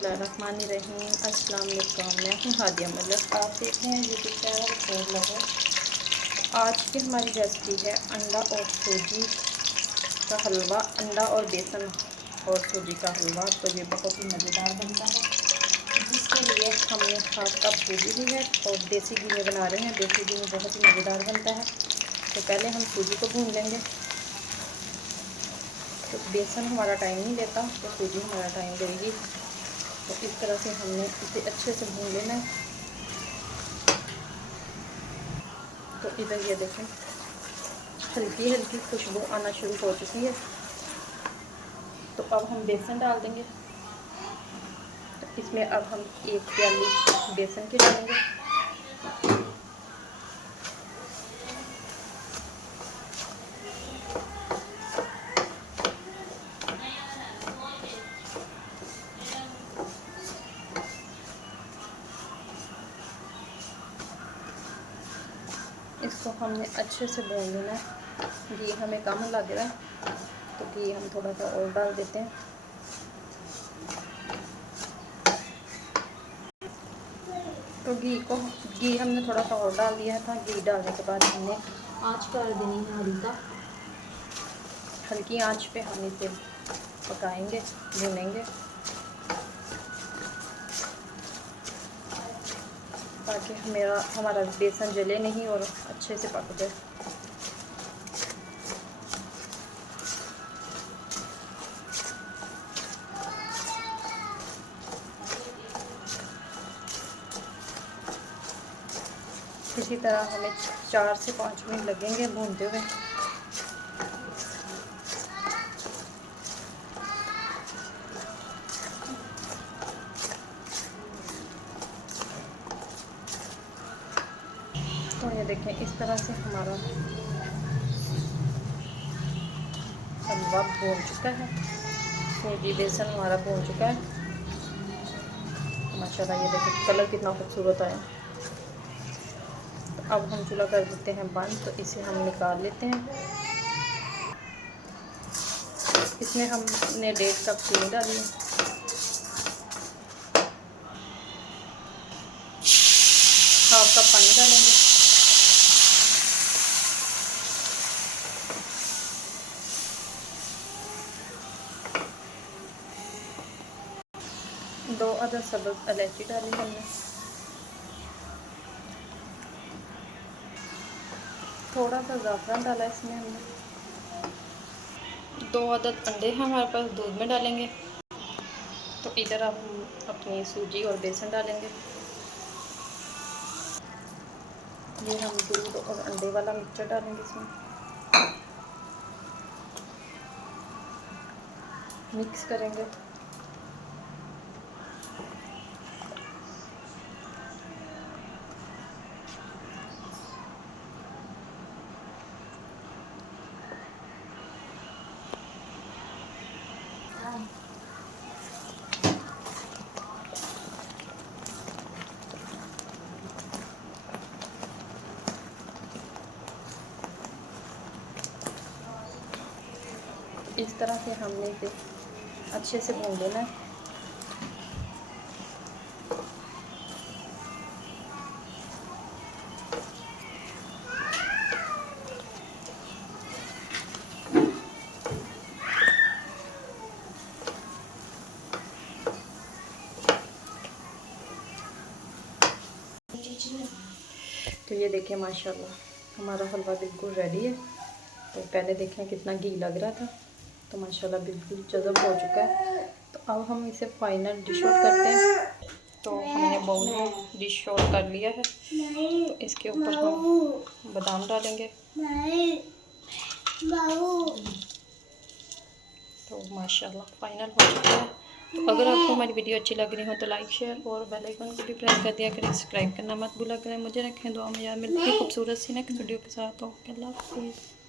बिस्मिल्लाहिर्रहमानिर्रहीम। अस्सलाम वालेकुम। मैं हूँ हादिया मलिक, आप देख रहे हैं यूट्यूब चैनल फूड लवर। आज की हमारी रेसिपी है अंडा और सूजी का हलवा, अंडा और बेसन और सूजी का हलवा। तो ये बहुत ही मज़ेदार बनता है, जिसके लिए हमने हाफ कप सूजी ली है और देसी घी में बना रहे हैं। देसी घी में बहुत ही मज़ेदार बनता है। तो पहले हम सूजी को भून लेंगे। तो बेसन हमारा टाइम नहीं लेता, तो सूजी हमारा टाइम लेगी। तो इस तरह से हमने इसे अच्छे से भून लेना है। तो इधर ये देखें, हल्की हल्की खुशबू आना शुरू हो चुकी है। तो अब हम बेसन डाल देंगे। तो इसमें अब हम 1 प्याली बेसन की डालेंगे। इसको हमने अच्छे से भून लेना है। घी हमें कम लग रहा है, तो घी हम थोड़ा सा और डाल देते हैं। तो घी हमने थोड़ा सा और डाल दिया था। घी डालने के बाद हमने आँच कर देनी है हल्की आँच पे हम इसे पकाएंगे, भूनेंगे, ताकि हमारा बेसन जले नहीं और अच्छे से पक जाए। इसी तरह हमें 4 से 5 मिनट लगेंगे भूनते हुए। तो ये देखें, इस तरह से हमारा हलवा भून चुका है। सूजी बेसन हमारा भून चुका है। माशाल्लाह, ये देखें कलर कितना खूबसूरत आया। तो अब हम चूल्हा कर देते हैं बंद। तो इसे हम निकाल लेते हैं। इसमें हमने 1.5 कप चीनी डाली है। हाफ कप पानी डालेंगे। दो अदद सब्ज़ इलायची डाली हमने। थोड़ा सा ज़ाफ़रान डाला इसमें हमने। 2 अदद अंडे हैं हमारे पास, दूध में डालेंगे। तो इधर अब हम अपनी सूजी और बेसन डालेंगे। ये हम दूध और अंडे वाला मिक्सचर डालेंगे इसमें। मिक्स करेंगे। इस तरह से हमने इसे अच्छे से भून लेना है। तो ये देखें, माशाल्लाह हमारा हलवा बिल्कुल रेडी है। तो पहले देखें कितना घी लग रहा था। तो माशाल्लाह बिल्कुल जज़ब हो चुका है। तो अब हम इसे फाइनल डिश आउट करते हैं। तो हमने बाउल में डिश आउट कर लिया है। तो इसके ऊपर हम बादाम डालेंगे। तो माशाल्लाह फाइनल हो चुका है। तो अगर आपको हमारी वीडियो अच्छी लग रही हो तो लाइक, शेयर और बेल आइकन को भी प्रेस कर दिया करें। सब्सक्राइब करना मत भूला करें। मुझे रखें दुआ में याद। मिलती है खूबसूरत सी नेक्स्ट वीडियो के साथ। ओके, अल्लाह हाफ़िज़।